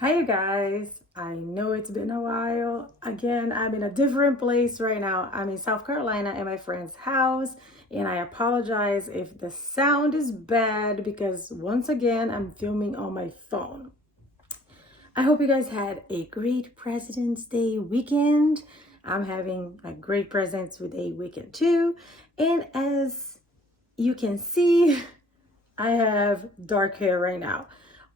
Hi, you guys. I know it's been a while. Again, I'm in a different place right now. I'm in South Carolina at my friend's house, and I apologize if the sound is bad because once again, I'm filming on my phone. I hope you guys had a great President's Day weekend. I'm having a great President's Day weekend too. And as you can see, I have dark hair right now.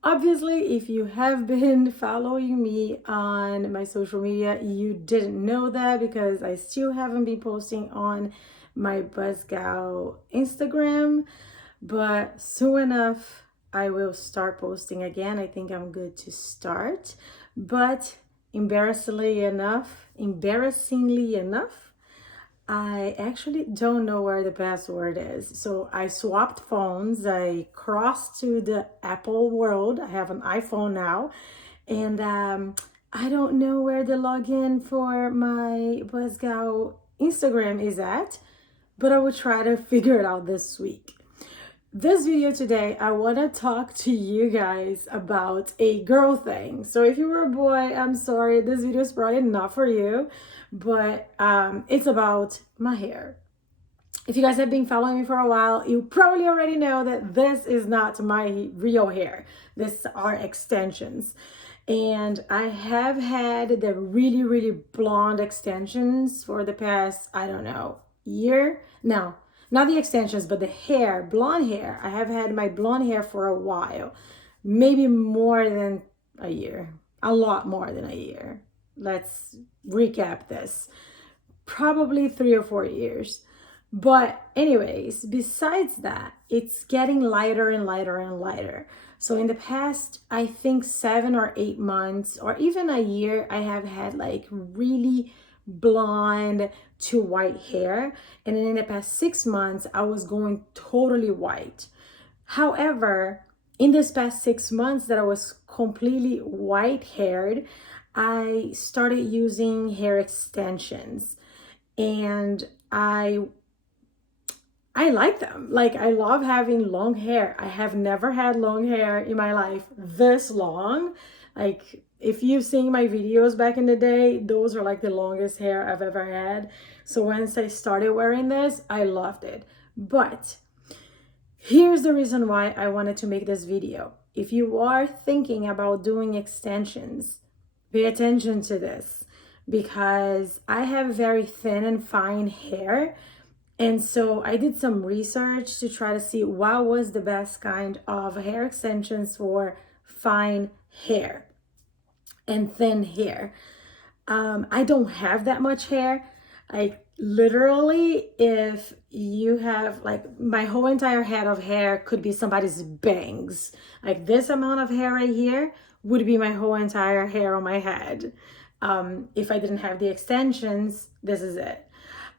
Obviously, if you have been following me on my social media, you didn't know that because I still haven't been posting on my BuZgal Instagram, but soon enough, I will start posting again. I think I'm good to start, but embarrassingly enough, I actually don't know where the password is. So I swapped phones. I crossed to the Apple world. I have an iPhone now. And I don't know where the login for my BuZgal Instagram is at, but I will try to figure it out this week. This video today, I want to talk to you guys about a girl thing. So if you were a boy, I'm sorry, this video is probably not for you, but it's about my hair. If you guys have been following me for a while, you probably already know that this is not my real hair. These are extensions. And I have had the really blonde extensions for the past, I don't know, year? No, not the extensions, but the hair, blonde hair. I have had my blonde hair for a while, maybe more than a year, a lot more than a year. Let's recap this. Probably 3 or 4 years. But anyways, besides that, it's getting lighter and lighter and lighter. So in the past, I think 7 or 8 months or even a year, I have had like really blonde to white hair. And then in the past 6 months, I was going totally white. However, in this past 6 months that I was completely white haired, I started using hair extensions and I like them. Like, I love having long hair. I have never had long hair in my life this long. Like, if you've seen my videos back in the day, those are like the longest hair I've ever had. So once I started wearing this, I loved it. But here's the reason why I wanted to make this video. If you are thinking about doing extensions, pay attention to this because I have very thin and fine hair. And so I did some research to try to see what was the best kind of hair extensions for fine hair and thin hair. I don't have that much hair. Like, literally, if you have like my whole entire head of hair could be somebody's bangs. Like, this amount of hair right here would be my whole entire hair on my head. If I didn't have the extensions, this is it.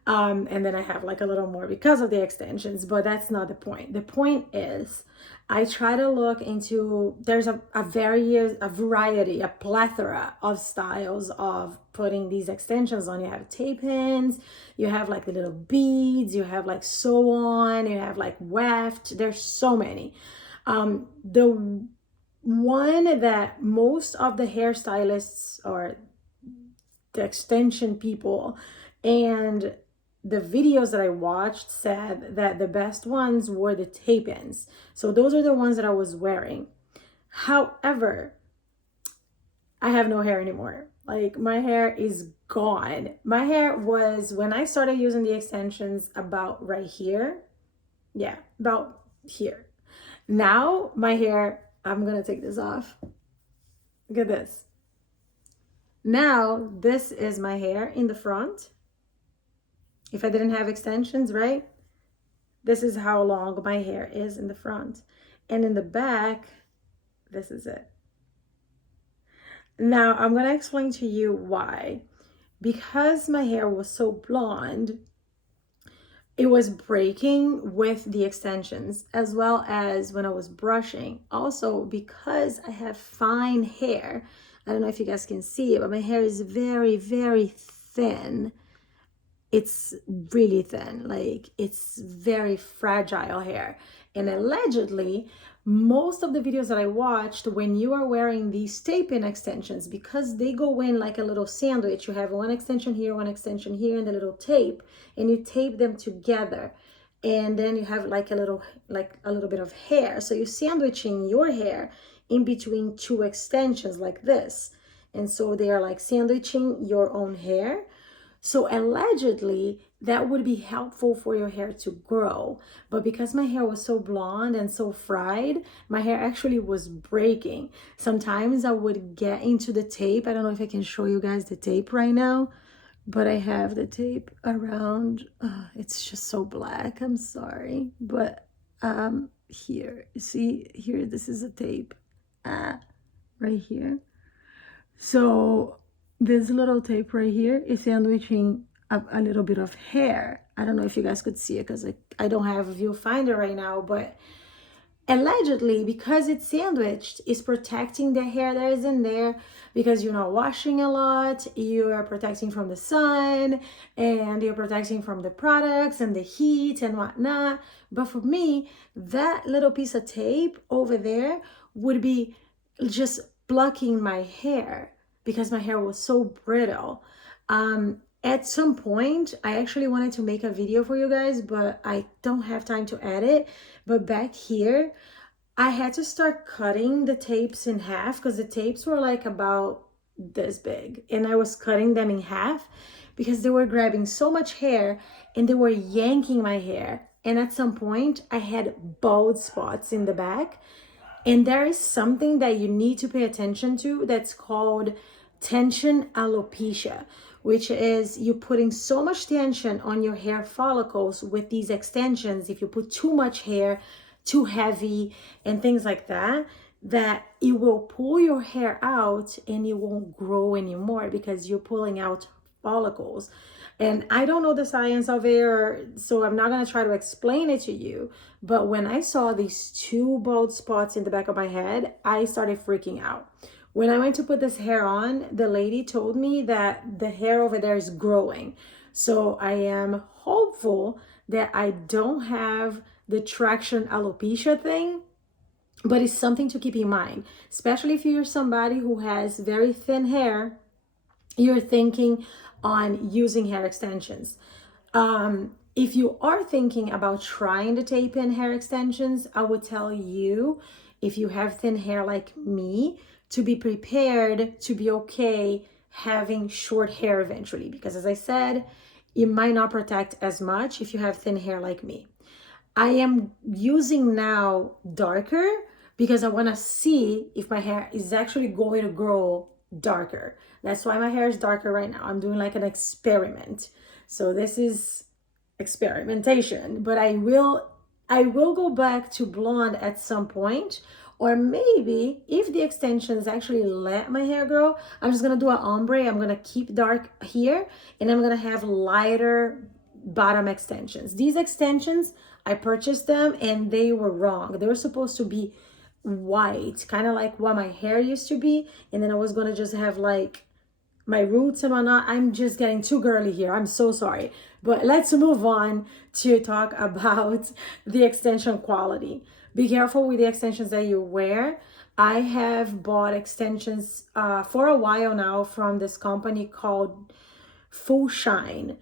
And then I have like a little more because of the extensions, but that's not the point. The point is I try to look into, there's a variety, a plethora of styles of putting these extensions on. You have tape ins, you have like the little beads, you have like sew on, you have like weft. There's so many. The one that most of the hairstylists or the extension people and the videos that I watched said that the best ones were the tape-ins. So those are the ones that I was wearing. However, I have no hair anymore. Like, my hair is gone. My hair was, when I started using the extensions, about right here. Yeah, about here. Now my hair, I'm gonna take this off. Look at this. Now this is my hair in the front. If I didn't have extensions, right? This is how long my hair is in the front. And in the back, this is it. Now, I'm going to explain to you why. Because my hair was so blonde, it was breaking with the extensions, as well as when I was brushing. Also, because I have fine hair, I don't know if you guys can see it, but my hair is very thin. It's really thin, like it's very fragile hair. And allegedly, most of the videos that I watched, when you are wearing these tape-in extensions, because they go in like a little sandwich, you have one extension here, one extension here, and the little tape, and you tape them together, and then you have like a little bit of hair. So you're sandwiching your hair in between two extensions like this. And so they are like sandwiching your own hair. So allegedly, that would be helpful for your hair to grow. But because my hair was so blonde and so fried, my hair actually was breaking. Sometimes I would get into the tape. I don't know if I can show you guys the tape right now, but I have the tape around. It's just so black. I'm sorry. But here, see, here, this is a tape. Right here. So this little tape right here is sandwiching a little bit of hair. I don't know if you guys could see it because I don't have a viewfinder right now, but allegedly, because it's sandwiched, it's protecting the hair that is in there, because you're not washing a lot, you are protecting from the sun, and you're protecting from the products and the heat and whatnot. But for me, that little piece of tape over there would be just blocking my hair because my hair was so brittle. At some point, I actually wanted to make a video for you guys, but I don't have time to edit. But back here, I had to start cutting the tapes in half because the tapes were like about this big. And I was cutting them in half because they were grabbing so much hair and they were yanking my hair. And at some point, I had bald spots in the back. And there is something that you need to pay attention to that's called tension alopecia, which is you putting so much tension on your hair follicles with these extensions. If you put too much hair, too heavy, and things like that, that it will pull your hair out and it won't grow anymore because you're pulling out follicles. And I don't know the science of it, so I'm not going to try to explain it to you. But when I saw these two bald spots in the back of my head, I started freaking out. When I went to put this hair on, the lady told me that the hair over there is growing. So I am hopeful that I don't have the traction alopecia thing, but it's something to keep in mind, especially if you're somebody who has very thin hair, you're thinking on using hair extensions. If you are thinking about trying to tape in hair extensions, I would tell you, if you have thin hair like me, to be prepared to be okay having short hair eventually, because as I said, it might not protect as much if you have thin hair like me. I am using now darker because I want to see if my hair is actually going to grow darker. That's why my hair is darker right now. I'm doing like an experiment. So this is experimentation, but I will go back to blonde at some point. Or maybe if the extensions actually let my hair grow, I'm just gonna do an ombre. I'm gonna keep dark here and I'm gonna have lighter bottom extensions. These extensions, I purchased them and they were wrong. They were supposed to be white, kind of like what my hair used to be. And then I was gonna just have like my roots and whatnot. I'm just getting too girly here. I'm so sorry. But let's move on to talk about the extension quality. Be careful with the extensions that you wear. I have bought extensions for a while now from this company called Full Shine.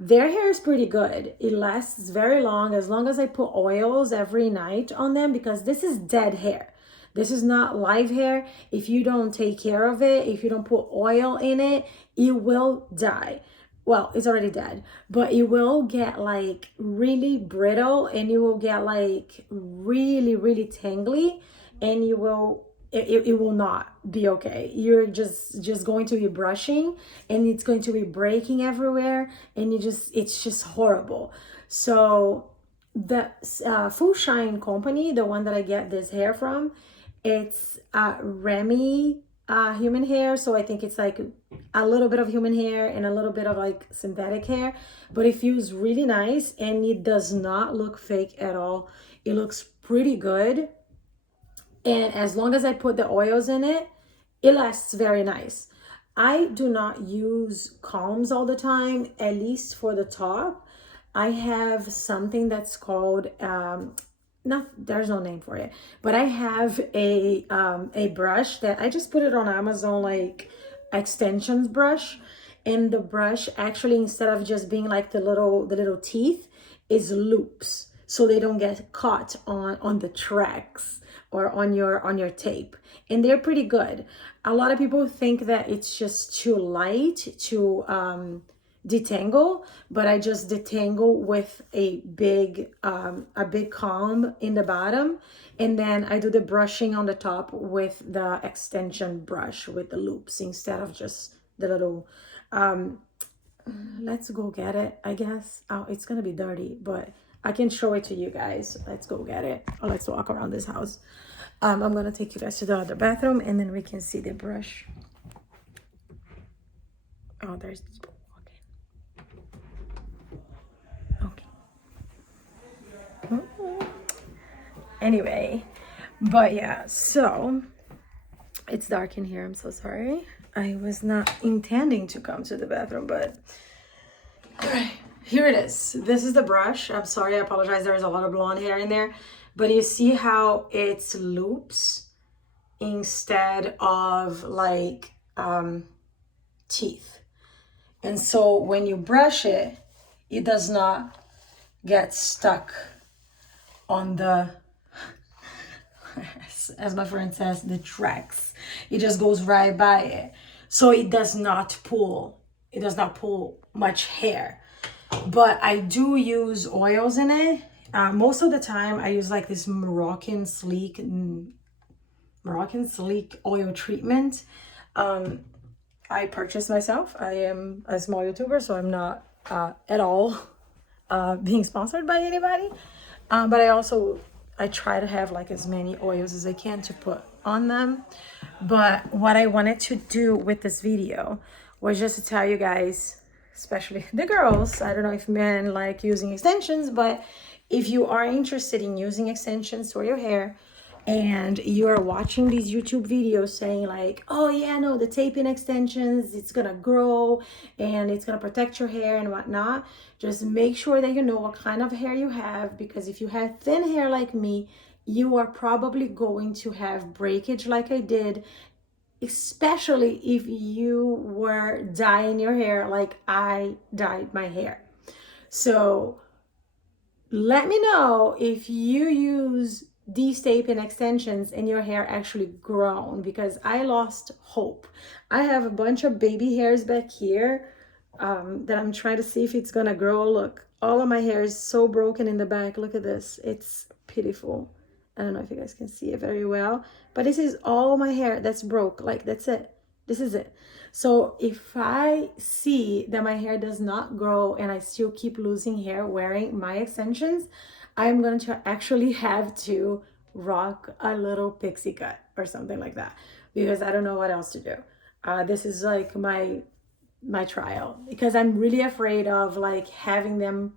Their hair is pretty good. It lasts very long as I put oils every night on them, because this is dead hair. This is not live hair. If you don't take care of it, if you don't put oil in it, it will die. Well, it's already dead, but it will get like really brittle and it will get like really, really tangly, and it will not be okay. You're just going to be brushing and it's going to be breaking everywhere, and it's just horrible. So the Full Shine company, the one that I get this hair from, it's Remy human hair. So I think it's like a little bit of human hair and a little bit of like synthetic hair, but it feels really nice and it does not look fake at all. It looks pretty good. And as long as I put the oils in it, it lasts very nice. I do not use combs all the time, at least for the top. I have something that's called not, there's no name for it, but I have a brush that I just put it on Amazon, like extensions brush. And the brush actually, instead of just being like the little teeth, is loops, so they don't get caught on the tracks or on your tape. And they're pretty good. A lot of people think that it's just too light to detangle, but I just detangle with a big comb in the bottom, and then I do the brushing on the top with the extension brush with the loops instead of just the little let's go get it, I guess. Oh, it's gonna be dirty, but I can show it to you guys. Let's go get it, or let's walk around this house. I'm gonna take you guys to the other bathroom, and then we can see the brush. Oh, there's people walking. Okay. Anyway, but yeah, so it's dark in here. I'm so sorry. I was not intending to come to the bathroom, but all right, here it is. This is the brush. I'm sorry, I apologize. There is a lot of blonde hair in there, but you see how it's loops instead of like teeth. And so when you brush it, it does not get stuck on the, as my friend says, the tracks. It just goes right by it. So it does not pull. It does not pull much hair. But I do use oils in it. Most of the time I use like this Moroccan sleek oil treatment. I purchased myself. I am a small YouTuber, so I'm not at all being sponsored by anybody. But I try to have like as many oils as I can to put on them. But what I wanted to do with this video was just to tell you guys, especially the girls, I don't know if men like using extensions, but if you are interested in using extensions for your hair and you are watching these YouTube videos saying like, oh yeah, no, the taping extensions, it's gonna grow and it's gonna protect your hair and whatnot, just make sure that you know what kind of hair you have, because if you have thin hair like me, you are probably going to have breakage like I did, especially if you were dyeing your hair like I dyed my hair. So let me know if you use these taping extensions and your hair actually grown, because I lost hope. I have a bunch of baby hairs back here that I'm trying to see if it's gonna grow. Look, all of my hair is so broken in the back. Look at this, it's pitiful. I don't know if you guys can see it very well, but this is all my hair that's broke. Like, that's it. This is it. So if I see that my hair does not grow and I still keep losing hair wearing my extensions, I'm going to actually have to rock a little pixie cut or something like that, because I don't know what else to do. This is like my trial, because I'm really afraid of like having them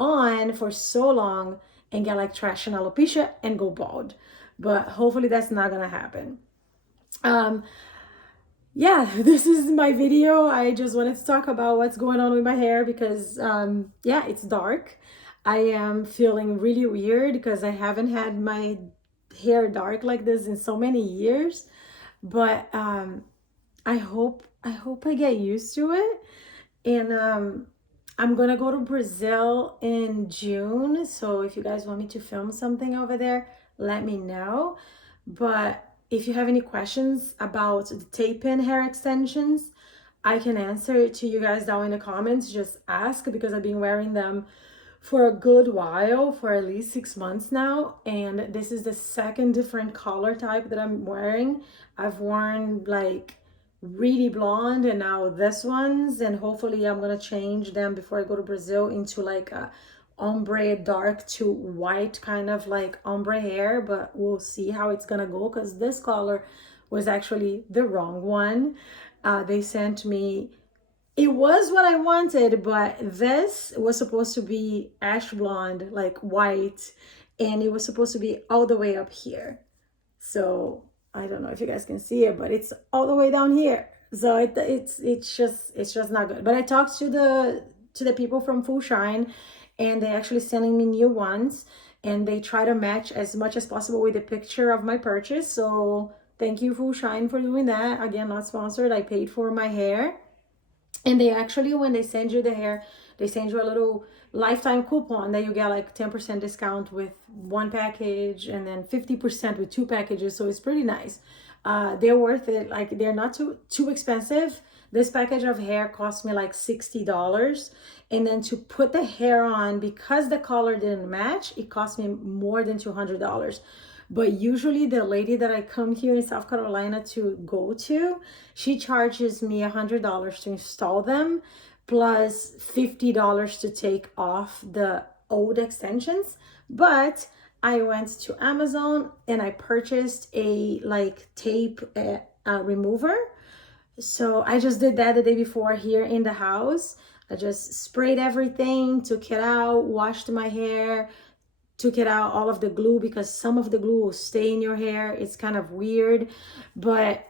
on for so long and get like trash and alopecia and go bald. But hopefully that's not gonna happen. Yeah, this is my video. I just wanted to talk about what's going on with my hair because yeah, it's dark. I am feeling really weird because I haven't had my hair dark like this in so many years. But I hope I get used to it. And I'm gonna go to Brazil in June, so if you guys want me to film something over there, let me know. But if you have any questions about the tape-in hair extensions, I can answer it to you guys down in the comments. Just ask, because I've been wearing them for a good while, for at least 6 months now, and this is the second different color type that I'm wearing. I've worn like really blonde and now this one's, and hopefully I'm gonna change them before I go to Brazil into like a ombre dark to white kind of like ombre hair, but we'll see how it's gonna go, because this color was actually the wrong one. They sent me, it was what I wanted, but this was supposed to be ash blonde, like white, and it was supposed to be all the way up here. So I don't know if you guys can see it, but it's all the way down here. So it's just not good. But I talked to the people from Full Shine, and they're actually sending me new ones. and they try to match as much as possible with the picture of my purchase. So thank you, Full Shine, for doing that. Again, not sponsored. I paid for my hair. And they actually, when they send you the hair, they send you a little lifetime coupon that you get like 10% discount with one package and then 50% with two packages. So it's pretty nice. They're worth it. Like, they're not too expensive. This package of hair cost me like $60. And then to put the hair on, because the color didn't match, it cost me more than $200. But usually the lady that I come here in South Carolina to go to, she charges me $100 to install them, plus $50 to take off the old extensions. But I went to Amazon and I purchased a like tape remover. So I just did that the day before here in the house. I just sprayed everything, took it out, washed my hair, took it out, all of the glue, because some of the glue will stay in your hair. It's kind of weird, but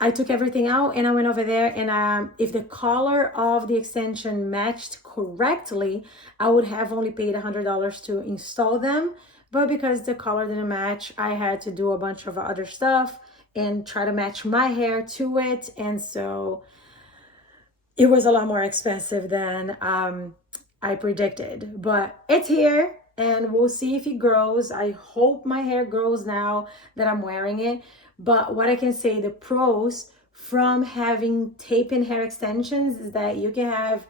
I took everything out and I went over there, and if the color of the extension matched correctly, I would have only paid $100 to install them. But because the color didn't match, I had to do a bunch of other stuff and try to match my hair to it. And so it was a lot more expensive than I predicted, but it's here and we'll see if it grows. I hope my hair grows now that I'm wearing it. But what I can say, the pros from having tape and hair extensions is that you can have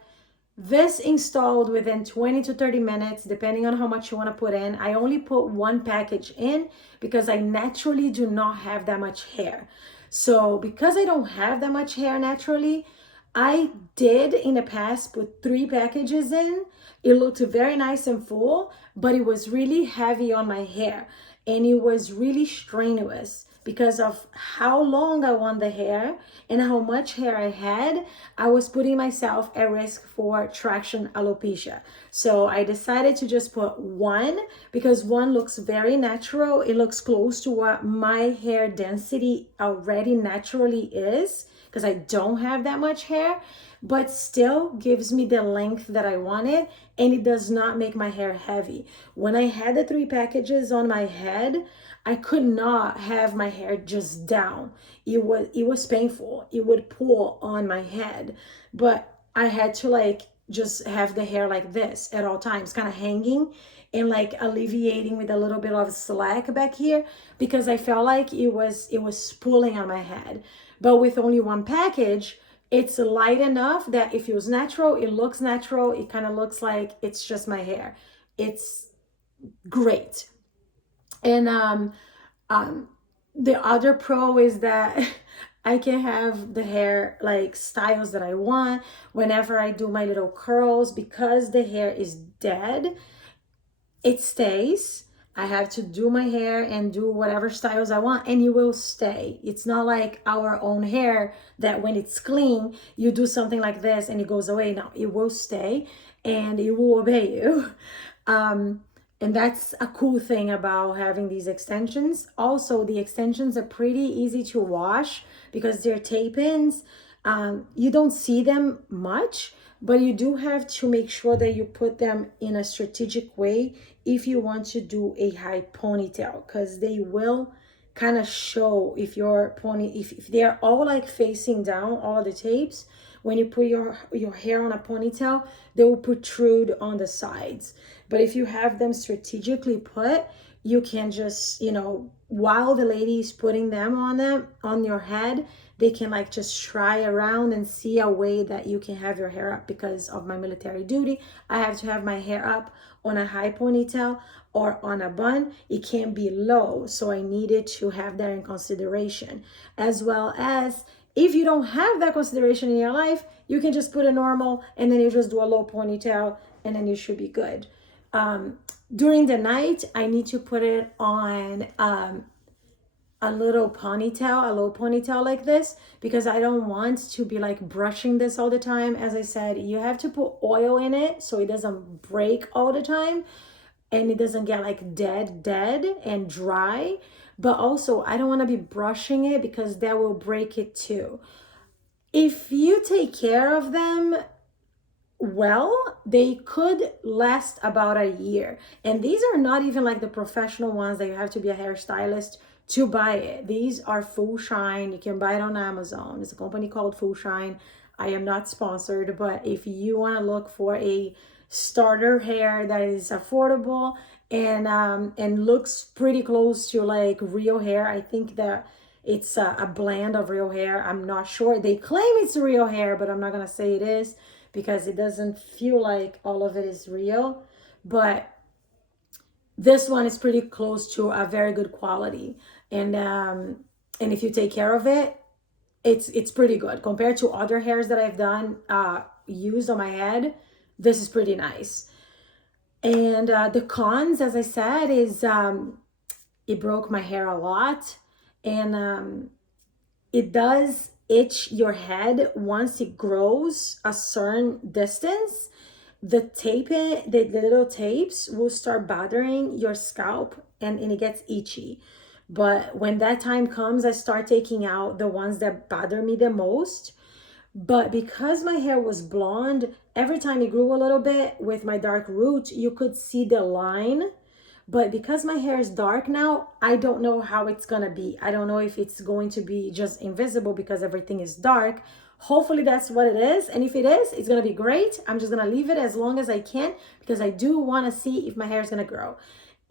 this installed within 20 to 30 minutes, depending on how much you want to put in. I only put one package in because I naturally do not have that much hair. So because I don't have that much hair naturally, I did in the past put 3 packages in. It looked very nice and full, but it was really heavy on my hair and it was really strenuous because of how long I want the hair and how much hair I had. I was putting myself at risk for traction alopecia. So I decided to just put one because one looks very natural. It looks close to what my hair density already naturally is, because I don't have that much hair, but still gives me the length that I wanted, and it does not make my hair heavy. When I had the 3 packages on my head, I could not have my hair just down. It was painful. It would pull on my head, but I had to like just have the hair like this at all times, kind of hanging and like alleviating with a little bit of slack back here, because I felt like it was pulling on my head. But with only one package, it's light enough that it feels natural. It looks natural. It kind of looks like it's just my hair. It's great. And the other pro is that I can have the hair like styles that I want whenever I do my little curls. Because the hair is dead, it stays. I have to do my hair and do whatever styles I want, and it will stay. It's not like our own hair that when it's clean, you do something like this and it goes away. No, it will stay and it will obey you. And that's a cool thing about having these extensions. Also, the extensions are pretty easy to wash because they're tape-ins. You don't see them much, but you do have to make sure that you put them in a strategic way if you want to do a high ponytail, because they will kind of show if your if they're all like facing down, all the tapes. When you put your hair on a ponytail, they will protrude on the sides. But if you have them strategically put, you can just, while the lady is putting them on your head, they can like just try around and see a way that you can have your hair up. Because of my military duty, I have to have my hair up on a high ponytail or on a bun. It can't be low, so I needed to have that in consideration. As well as, if you don't have that consideration in your life, you can just put a normal and then you just do a low ponytail and then you should be good. During the night, I need to put it on a little ponytail, a low ponytail like this, because I don't want to be like brushing this all the time. As I said, you have to put oil in it so it doesn't break all the time and it doesn't get like dead and dry. But also, I don't want to be brushing it because that will break it too. If you take care of them, well, they could last about a year. And these are not even like the professional ones that you have to be a hairstylist to buy it. These are Full Shine. You can buy it on Amazon. It's a company called Full Shine. I am not sponsored, but if you want to look for a starter hair that is affordable and looks pretty close to like real hair, I think that it's a blend of real hair. I'm not sure. They claim it's real hair, but I'm not gonna say it is because it doesn't feel like all of it is real. But this one is pretty close to a very good quality, and if you take care of it, it's pretty good compared to other hairs that I've done used on my head. This is pretty nice. And the cons, as I said, is it broke my hair a lot, and it does itch your head once it grows a certain distance. The little tapes will start bothering your scalp, and it gets itchy. But when that time comes, I start taking out the ones that bother me the most. But because my hair was blonde, every time it grew a little bit with my dark roots, you could see the line. But because my hair is dark now, I don't know how it's gonna be. I don't know if it's going to be just invisible because everything is dark. Hopefully that's what it is. And if it is, it's gonna be great. I'm just gonna leave it as long as I can because I do wanna see if my hair is gonna grow.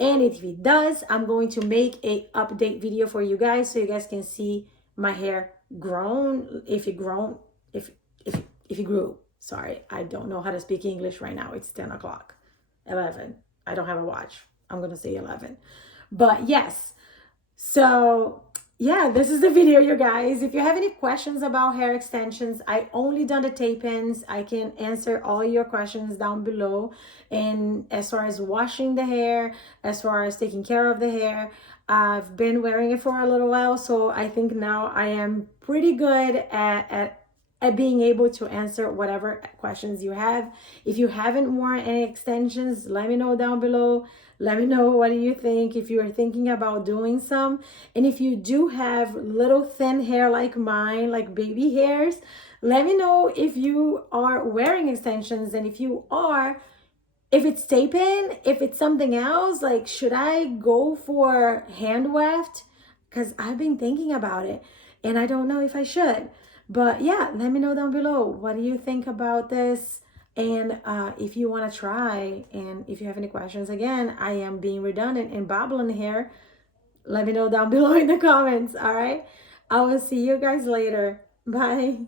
And if it does, I'm going to make a update video for you guys so you guys can see my hair grown, if it grew. Sorry, I don't know how to speak English right now. It's 10 o'clock, 11. I don't have a watch. I'm going to say 11. But yes, so yeah, this is the video, you guys. If you have any questions about hair extensions, I only done the tape-ins. I can answer all your questions down below. And as far as washing the hair, as far as taking care of the hair, I've been wearing it for a little while. So I think now I am pretty good at being able to answer whatever questions you have. If you haven't worn any extensions, let me know down below. Let me know what do you think, if you are thinking about doing some. And if you do have little thin hair like mine, like baby hairs, let me know if you are wearing extensions. And if you are, if it's tape-in, if it's something else, like should I go for hand weft? Because I've been thinking about it and I don't know if I should. But yeah, let me know down below. What do you think about this? And if you want to try, and if you have any questions, again, I am being redundant and babbling here. Let me know down below in the comments, all right? I will see you guys later. Bye.